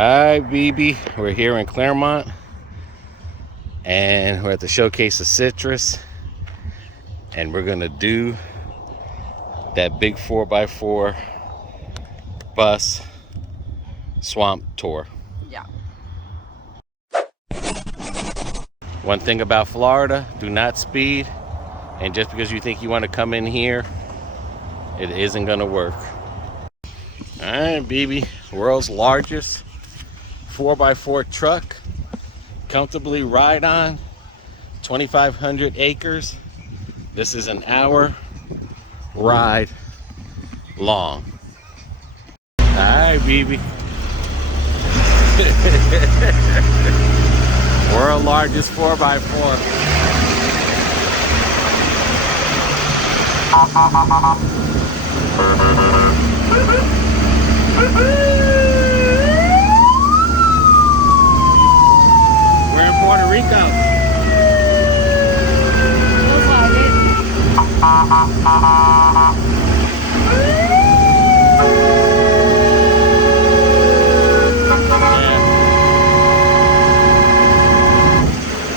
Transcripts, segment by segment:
Hi, BB. We're here in Clermont, and we're at the Showcase of Citrus, and we're gonna do that big 4x4 bus swamp tour. Yeah. One thing about Florida, do not speed, and just because you think you want to come in here, it isn't gonna work. All right, BB, world's largest 4x4 truck, comfortably ride on, 2,500 acres. This is an hour ride long. Alright, BB. World largest 4x4. We're in Puerto Rico.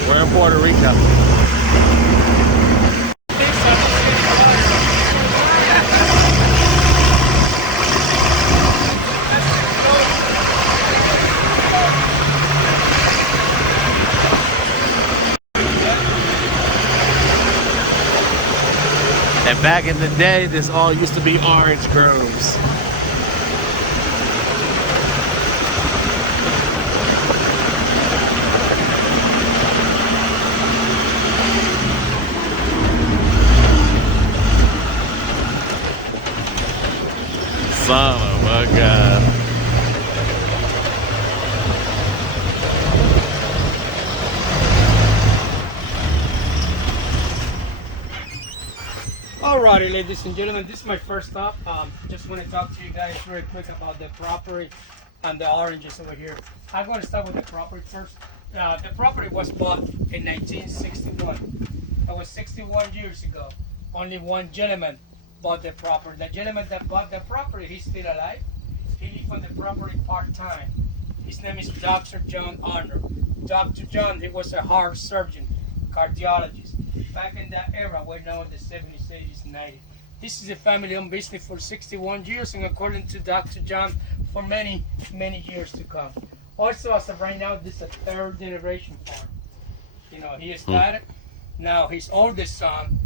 We're in Puerto Rico. And back in the day, this all used to be orange groves. Son of a gun. Alrighty, ladies and gentlemen, this is my first stop. Just want to talk to you guys very quick about the property and the oranges over here. I'm going to start with the property first. The property was bought in 1961. That was 61 years ago. Only one gentleman bought the property. The gentleman that bought the property, he's still alive. He lived on the property part-time. His name is Dr. John Arnold. Dr. John, he was a heart surgeon, cardiologist. Back in that era, we're now in the 70s, 80s, and 90s. This is a family-owned business for 61 years, and according to Dr. John, for many, many years to come. Also, as of right now, this is a third-generation farm. You know, he started. Now, his oldest son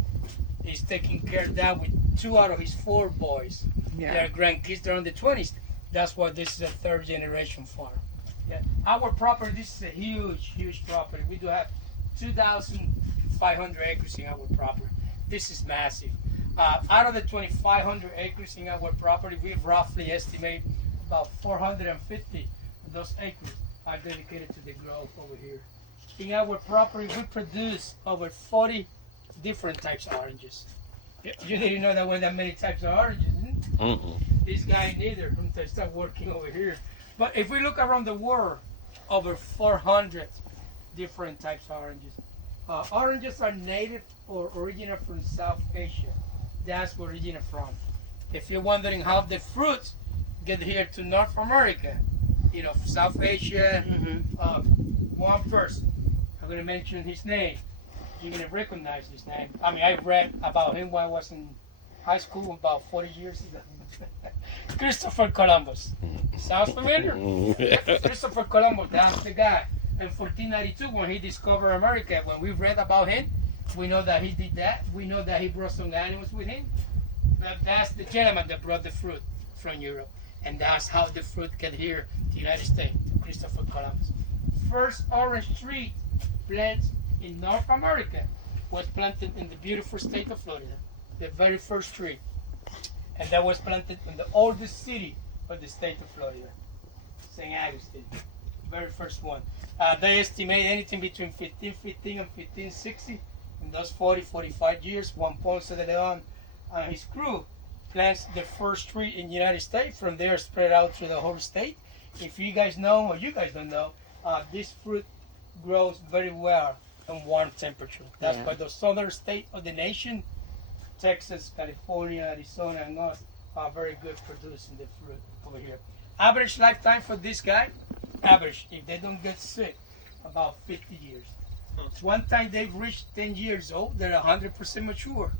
is taking care of that with 2 out of his 4 boys. Yeah. Their grandkids, they're in the 20s. That's why this is a third-generation farm. Yeah. Our property, this is a huge, huge property. We do have 2,500 acres in our property. This is massive. Out of the 2,500 acres in our property, we roughly estimate about 450 of those acres are dedicated to the growth over here. In our property, we produce over 40 different types of oranges. You didn't know that were that many types of oranges, This guy neither until I start working over here. But if we look around the world, over 400 different types of oranges. Oranges are native or originate from South Asia. That's where originate from. If you're wondering how the fruits get here to North America, you know, South Asia, one person, I'm going to mention his name. You're going to recognize his name. I mean, I read about him when I was in high school about 40 years ago. Christopher Columbus. Sounds familiar? Christopher Columbus, that's the guy. In 1492, when he discovered America, when we read about him, we know that he did that. We know that he brought some animals with him. But that's the gentleman that brought the fruit from Europe. And that's how the fruit got here to the United States, Christopher Columbus. First orange tree planted in North America was planted in the beautiful state of Florida. The very first tree. And that was planted in the oldest city of the state of Florida, St. Augustine. Very first one. They estimate anything between 1515 and 1560. In those 45 years, Juan Ponce de Leon and his crew plants the first tree in the United States. From there, spread out through the whole state. If you guys know, or you guys don't know, this fruit grows very well in warm temperature. That's why the southern state of the nation, Texas, California, Arizona, and us, are very good producing the fruit over here. Average lifetime for this guy, average, if they don't get sick, about 50 years. One time they've reached 10 years old, they're 100% mature.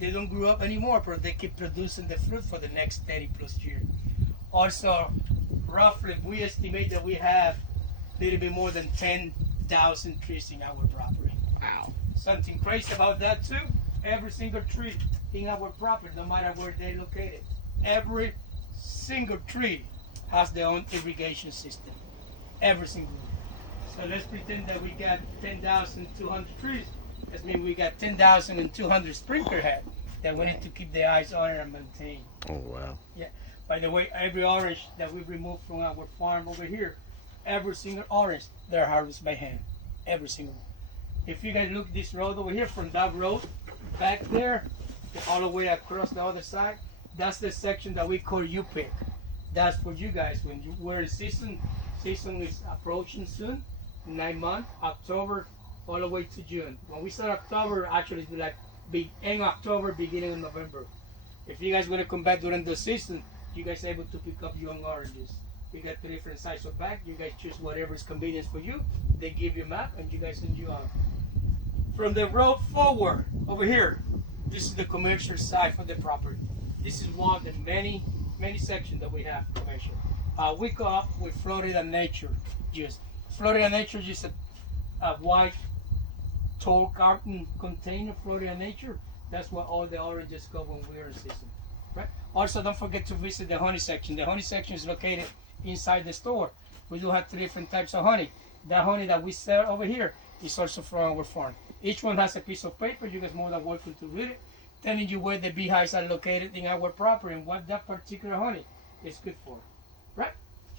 They don't grow up anymore, but they keep producing the fruit for the next 30 plus years. Also, roughly, we estimate that we have a little bit more than 10,000 trees in our property. Wow. Something crazy about that too, every single tree in our property, no matter where they're located, every single tree has their own irrigation system. Every single one. So let's pretend that we got 10,200 trees. That means we got 10,200 sprinkler head that we need to keep the eyes on and maintain. Oh, wow. Yeah. By the way, every orange that we remove from our farm over here, every single orange, they're harvested by hand. Every single one. If you guys look this road over here, from that road back there, all the way across the other side, that's the section that we call U-pick. That's for you guys when we're in season. Season is approaching soon. 9 months, October, all the way to June. When we start October, actually it's like end October, beginning of November. If you guys want to come back during the season, you guys are able to pick up young oranges. We got 3 different sizes of bag. You guys choose whatever is convenient for you. They give you a map and you guys enjoy on. From the road forward, over here, this is the commercial side for the property. This is one of the many sections that we have commercial. We go up with Florida Nature juice. Florida Nature is a white, tall carton container, Florida Nature. That's where all the oranges go when we're in season. Right? Also, don't forget to visit the honey section. The honey section is located inside the store. We do have 3 different types of honey. That honey that we sell over here is also from our farm. Each one has a piece of paper. You guys more than welcome to read it, telling you where the beehives are located in our property and what that particular honey is good for. Right?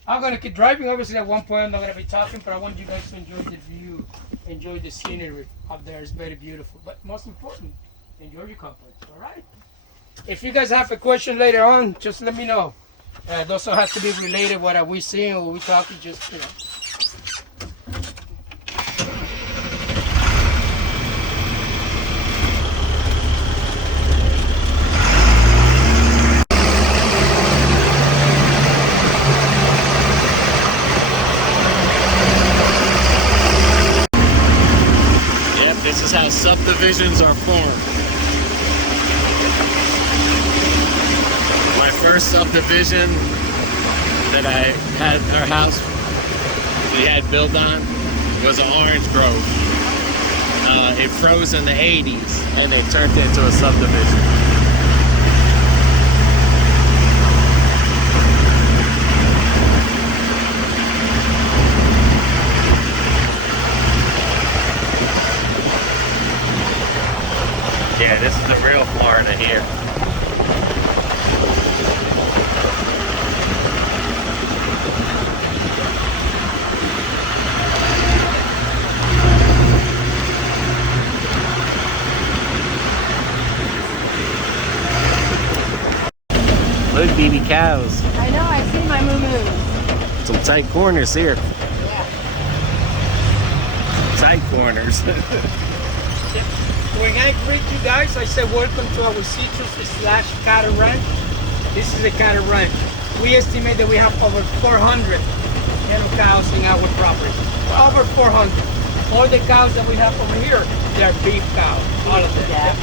I'm going to keep driving. Obviously, at one point, I'm not going to be talking, but I want you guys to enjoy the view, enjoy the scenery up there. It's very beautiful. But most important, enjoy your company. All right? If you guys have a question later on, just let me know. It doesn't have to be related what are we seeing or we talking, just, you know. This is how subdivisions are formed. My first subdivision that I had our house we had built on was an orange grove. It froze in the 80s and they turned it into a subdivision. Yeah, this is the real Florida here. Look, baby cows. I know, I see my moo-moos. Some tight corners here. Yeah. Tight corners. When I greet you guys, I say welcome to our citrus / cattle ranch. This is a cattle ranch. We estimate that we have over 400 cattle cows in our property. Over 400. All the cows that we have over here, they're beef cows. All of them. Yeah.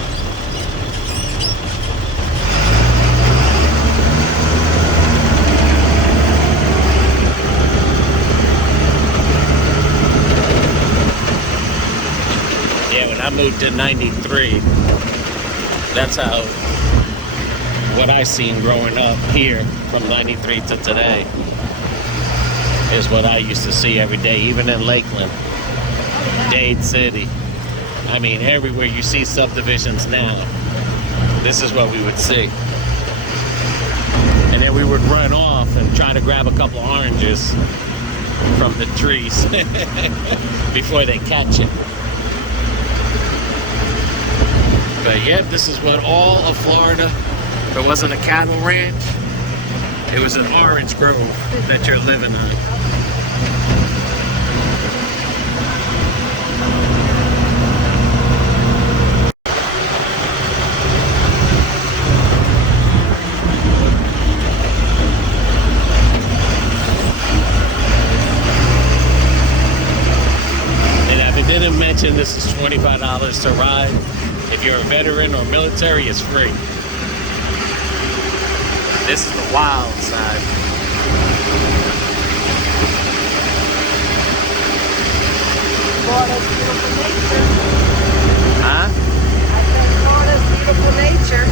I moved in '93. That's how what I seen growing up here from '93 to today is what I used to see every day, even in Lakeland, Dade City. I mean, everywhere you see subdivisions now, this is what we would see. And then we would run off and try to grab a couple oranges from the trees before they catch it. But yep, this is what all of Florida, if it wasn't a cattle ranch, it was an orange grove that you're living on. mention, this is $25 to ride. If you're a veteran or military, it's free. This is the wild side. Florida's beautiful nature. Huh? I said Florida's beautiful nature.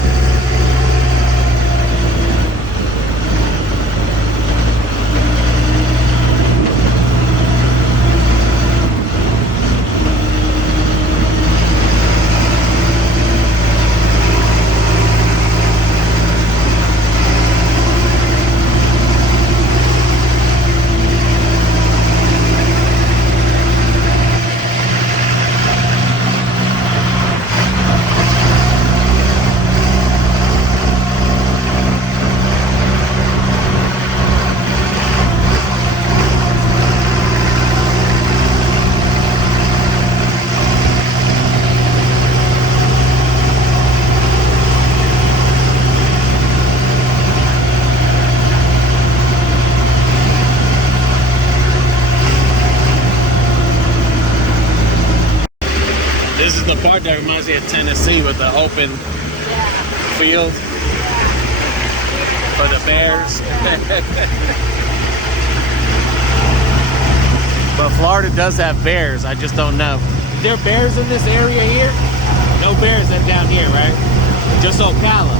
This is the part that reminds me of Tennessee with the open field for the bears. But Florida does have bears. I just don't know. There are bears in this area here? No bears down here, right? Just Ocala.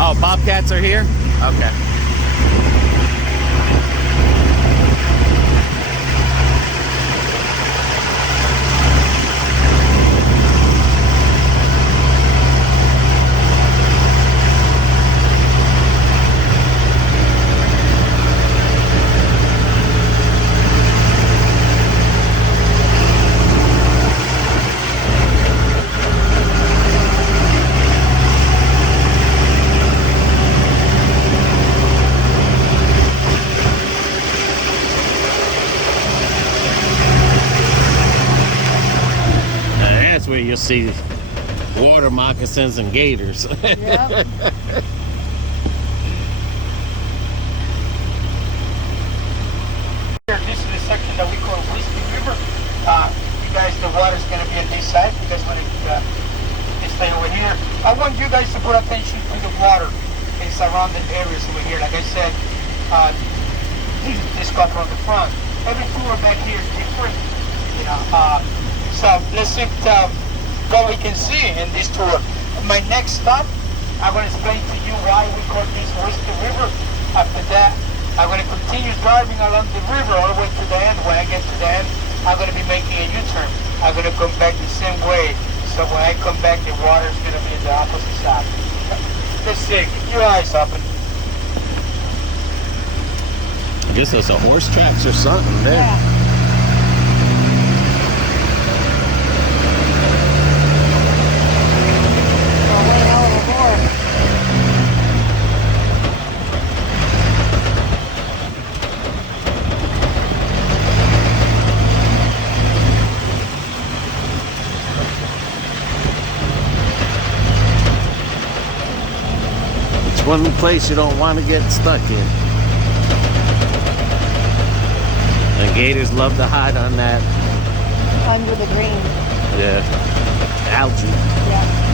Oh, bobcats are here? Okay. Where you'll see water moccasins and gators. Yep. This is the section that we call Whiskey River. You guys, the water's going to be on this side. You guys want to stay over here. I want you guys to put attention to the water in surrounding areas over here. Like I said, this cut from the front. Every tour back here is different. You know. So let's see what we can see in this tour. My next stop, I'm going to explain to you why we call this Whiskey River. After that, I'm going to continue driving along the river all the way to the end. When I get to the end, I'm going to be making a U-turn. I'm going to come back the same way. So when I come back, the water is going to be on the opposite side. Let's see. Keep your eyes open. I guess that's a horse tracks or something there. Yeah. It's one place you don't want to get stuck in. And gators love to hide on that. Under the green. Yeah. Algae. Yeah.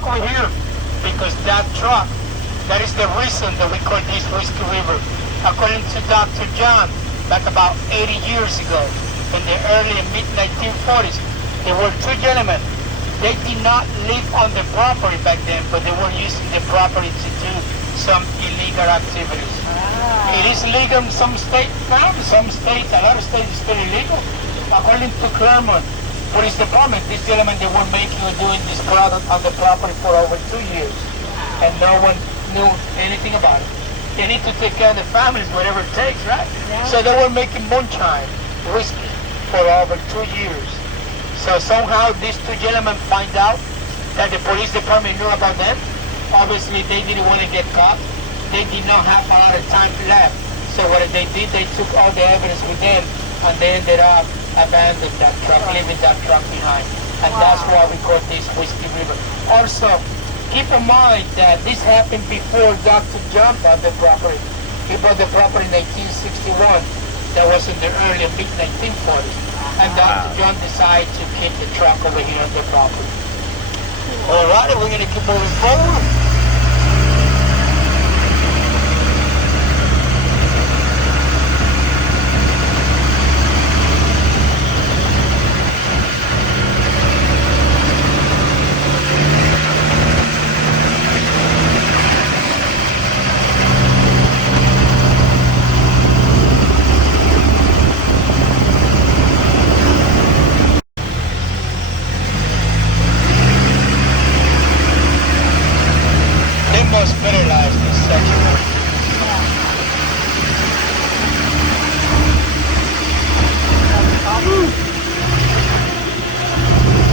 truck over here because that truck, that is the reason that we call this Whiskey River. According to Dr. John, back about 80 years ago, in the early and mid-1940s, there were two gentlemen. They did not live on the property back then, but they were using the property to do some illegal activities. It is legal in some states, some states, a lot of states it's still illegal. According to Clermont Police Department, these gentlemen, they were making or doing this product on the property for over 2 years. And no one knew anything about it. They need to take care of the families, whatever it takes, right? Yeah. So they were making moonshine, whiskey, for over 2 years. So somehow these two gentlemen find out that the police department knew about them. Obviously they didn't want to get caught. They did not have a lot of time left. So what they did, they took all the evidence with them and they ended up abandoning that truck, leaving that truck behind. And that's why we call this Whiskey River. Also, keep in mind that this happened before Dr. John bought the property. He bought the property in 1961. That was in the early and mid-1940s. And Dr. John decided to keep the truck over here on the property. All right, we're going to keep moving forward. Must fertilize this section.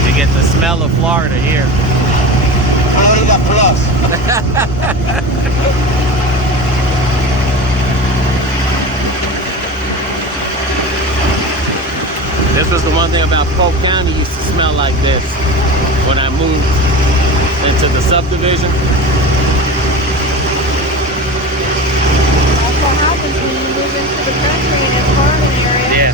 You get the smell of Florida here. Florida plus. This was the one thing about Polk County used to smell like this when I moved into the subdivision. That's what happens when you move into the country and it's farming area. Yeah.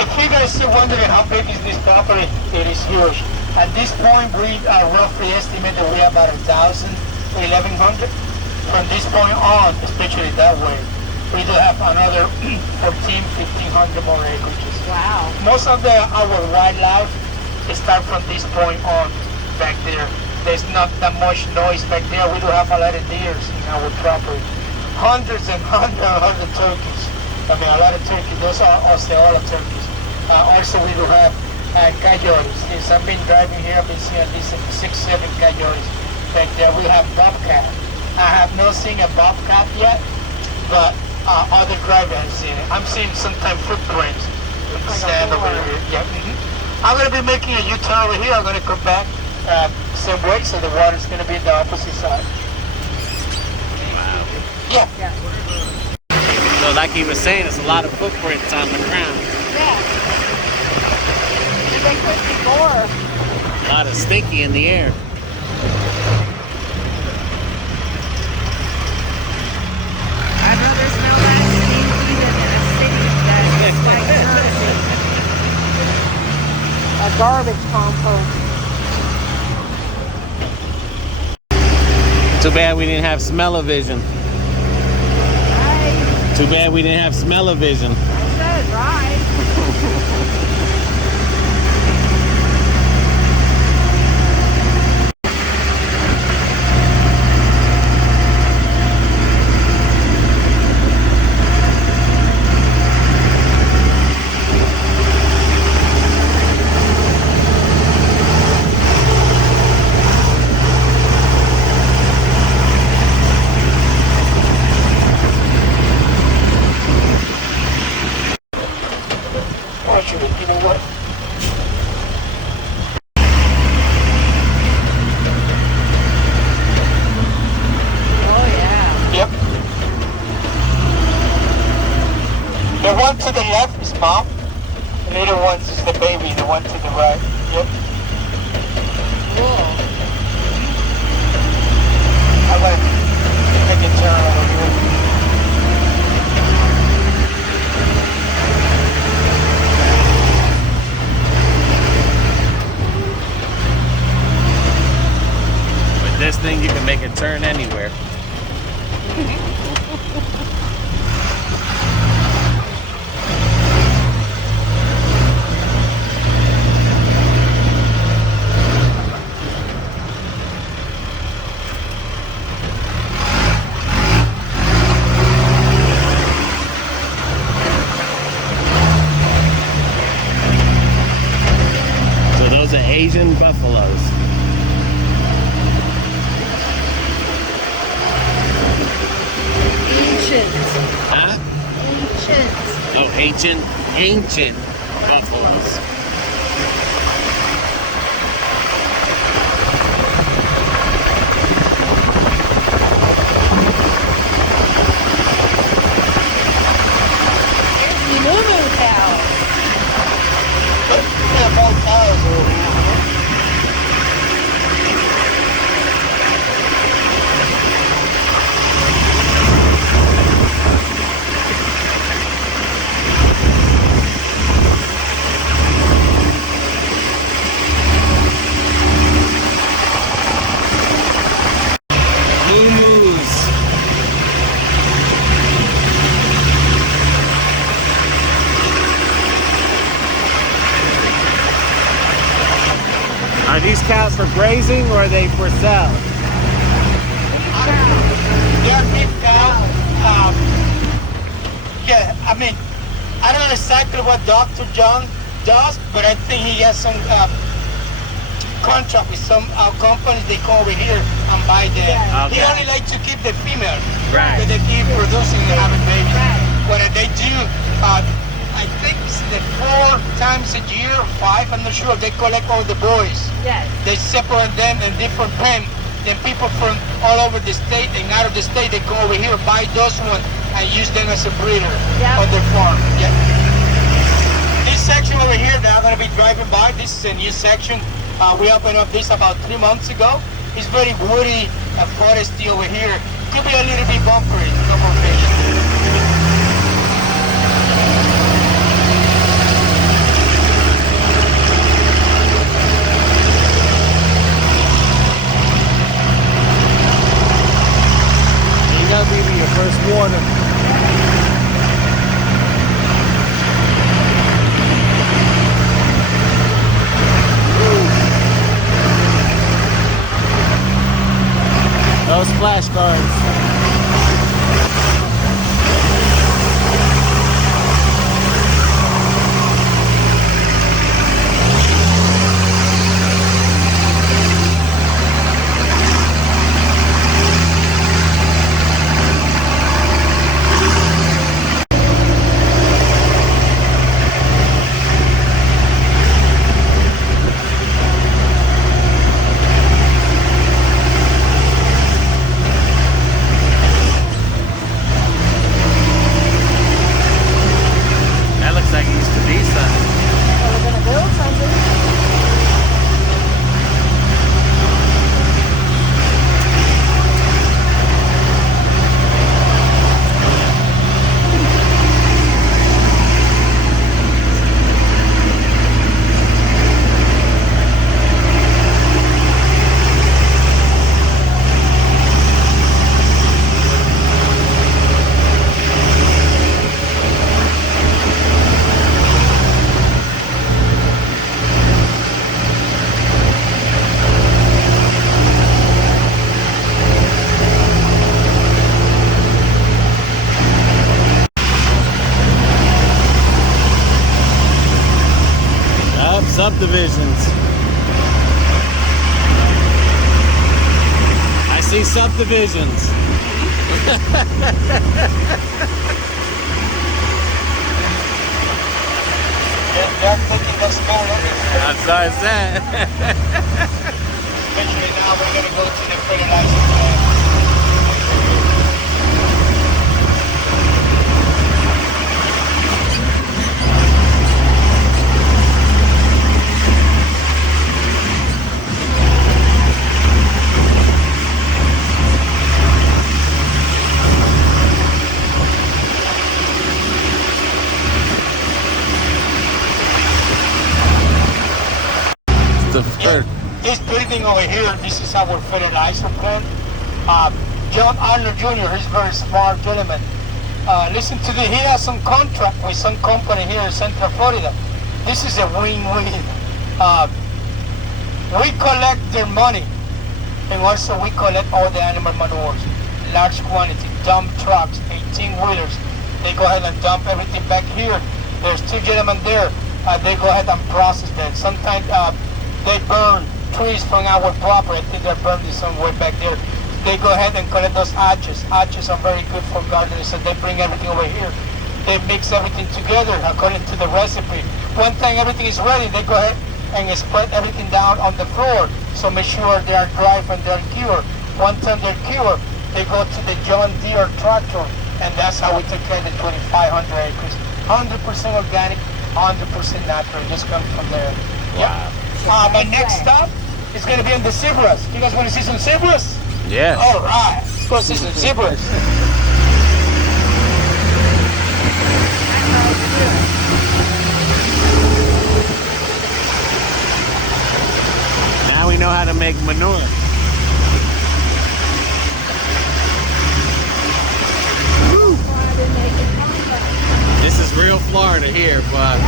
If you guys are wondering how big is this property, it is huge. At this point, we roughly estimate that we have about 1,000 to 1,100. From this point on, especially that way, we do have another 1,500 more acreages. Wow. Most of our wildlife start from this point on back there. There's not that much noise back there. We do have a lot of deers in our property. Hundreds and hundreds of turkeys. I mean, a lot of turkeys. Those are Osceola turkeys. Also, we do have coyotes. Since I've been driving here, I've been seeing at least 6, 7 coyotes. But we have bobcat. I have not seen a bobcat yet, but other drivers have seen it. I'm seeing sometimes footprints in the sand over here. Yeah. I'm going to be making a U-turn over here. I'm going to come back same way, so the water's going to be on the opposite side. Wow. Yeah. So like he was saying, it's a lot of footprints on the ground. Yeah. They could be more. A lot of stinky in the air. I'd rather smell that stinky than in a city that's like a garbage compost. Too bad we didn't have smell-o-vision. Right. Too bad we didn't have smell-o-vision. I said right. You know what? Oh yeah. Yep. The one to the left is mom. The little one is the baby. The one to the right. Yep. Cool. I'm going to make a turn over here. thing, you can make it turn anywhere. So those are Asian buffaloes. Ancient. Huh? Ancient. Oh, ancient buffaloes. Here's the moo cow. Moo-moos. Are these cows for grazing or are they for sale? They're big cows. Yeah, I mean, I don't know exactly what Dr. John does, but I think he has some contract with some companies. They come over here and buy them. Okay. He only likes to keep the female. Right. That they keep producing and having babies. Right. What they do, I think it's the 4 times a year, or 5, I'm not sure. They collect all the boys. Yes. They separate them in different pen. Then people from all over the state and out of the state, they come over here, buy those ones, and use them as a breeder Yeah. on their farm. Yeah. This section over here that I'm going to be driving by, this is a new section. We opened up this about 3 months ago. It's very woody and foresty over here. Could be a little bit bumpery, no more fish. You gotta be your first warning. Those flashcards. That looks like it used to be something. So we're gonna build something. Yup, subdivisions. I see subdivisions. They're taking the small limits. That's what I said. Especially now we're going to go to the fertilizer plant. This building over here, this is our fertilizer plant. John Arnold Jr., he's a very smart gentleman. Listen to this, he has some contract with some company here in Central Florida. This is a win-win. We collect their money, and also we collect all the animal manures, large quantity, dump trucks, 18-wheelers. They go ahead and dump everything back here. There's two gentlemen there. They go ahead and process them. Sometimes they burn trees from our property. I think they're burning somewhere back there. They go ahead and collect those ashes. Ashes are very good for gardeners, so they bring everything over here. They mix everything together according to the recipe. One time everything is ready, they go ahead and spread everything down on the floor. So make sure they are dry and they're cured. One time they're cured, they go to the John Deere tractor, and that's how we take care of the 2,500 acres. 100% organic, 100% natural. Just come from there. Wow. My next stop is going to be in the zebras. You guys want to see some zebras? Yeah. All right. Let's go see some zebras. Now we know how to make manure. This is real Florida here, but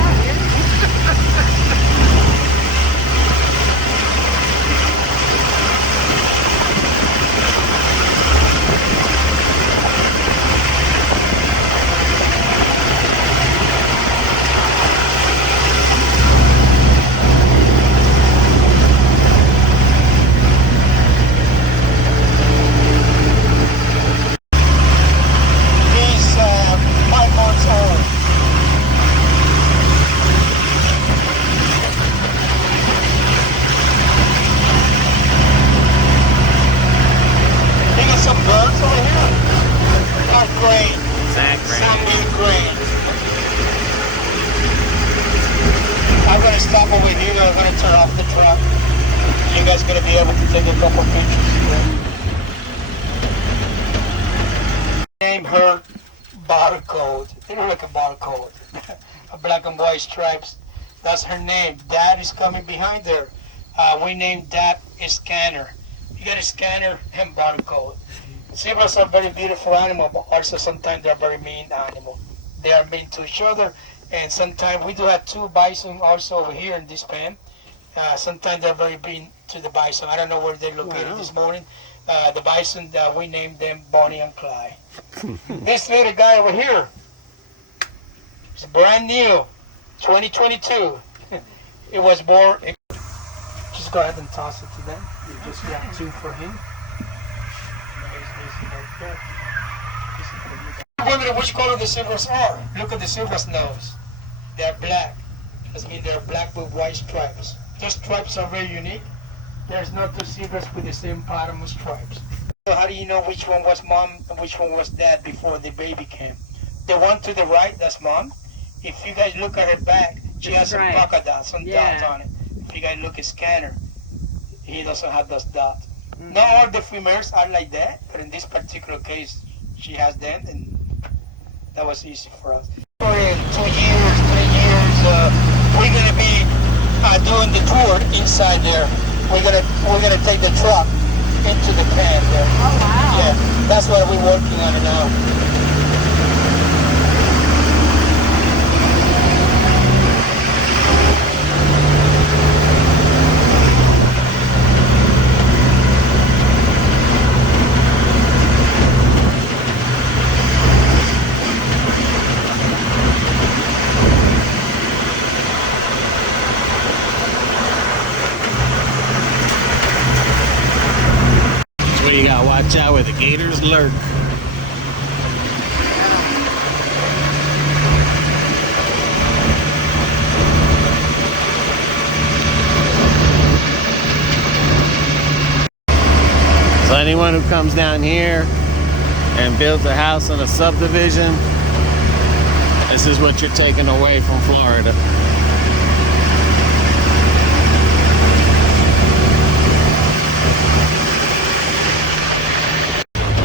He's 5 months old. You got some birds over here? Not great. Some new grain. I'm gonna stop over here. I'm gonna turn off the truck. You guys gonna be able to take a couple pictures here. Name her Barcode. They look like a barcode. A black and white stripes. That's her name. Dad is coming behind her. We named that a Scanner. You got a Scanner and Barcode. Zebras are very beautiful animal, but also sometimes they're very mean animal. They are mean to each other, and sometimes we do have 2 bison also over here in this pen. Sometimes they're very mean to the bison. I don't know where they're located this morning. The bison, we named them Bonnie and Clyde. This little guy over here is brand new, 2022. It was born. Just go ahead and toss it to them. You just got 2 for him. Wondering which color the zebras are. Look at the zebra's nose. They're black. That means they're black with white stripes. Those stripes are very unique. There's no 2 zebras with the same pattern of stripes. So how do you know which one was mom and which one was dad before the baby came? The one to the right, that's mom. If you guys look at her back, she has some polka dots, some dots on it. If you guys look at Scanner, he doesn't have those dots. Not all the females are like that, but in this particular case, she has them, and that was easy for us. For 2 years, 3 years, we're gonna be doing the tour inside there. We're gonna take the truck into the pen there. Oh, wow. Yeah, that's what we're working on it now. you gotta watch out where the gators lurk. So anyone who comes down here and builds a house in a subdivision, this is what you're taking away from Florida.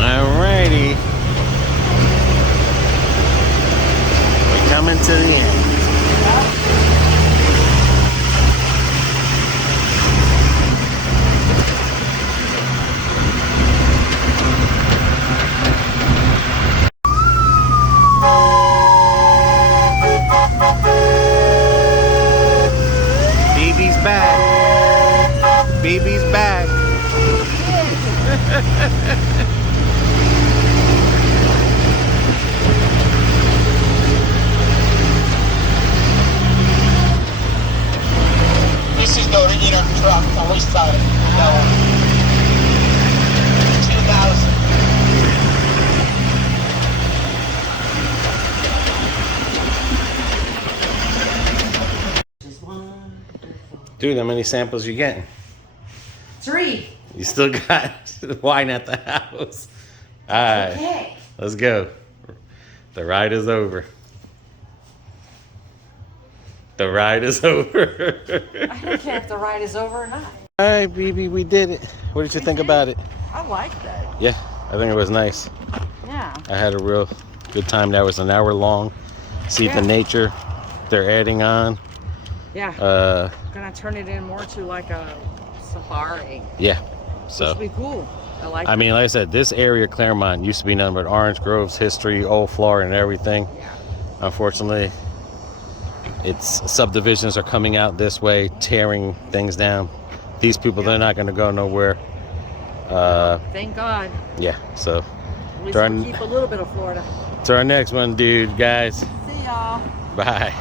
Alrighty. We're coming to the end. BB's back. This is the original truck that we started. That one. 2000. Dude, how many samples you getting? 3. You still got wine at the house. All right, Okay. let's go. The ride is over. The ride is over. I don't care if the ride is over or not. All right, BB, we did it. What did you think about it? I like that. Yeah, I think it was nice. Yeah. I had a real good time. That was an hour long. See Yeah. the nature they're adding on. Yeah. Gonna turn it in more to like a safari. Yeah, Which so would be cool. I like I mean, like I said, this area, Clermont, used to be nothing but orange groves, history, old Florida, and everything. Yeah. Unfortunately, its subdivisions are coming out this way, tearing things down. These people, they're not going to go nowhere. Thank God. Yeah, so At least Darn- we'll keep a little bit of Florida. to our next one, dude, guys. See y'all. Bye.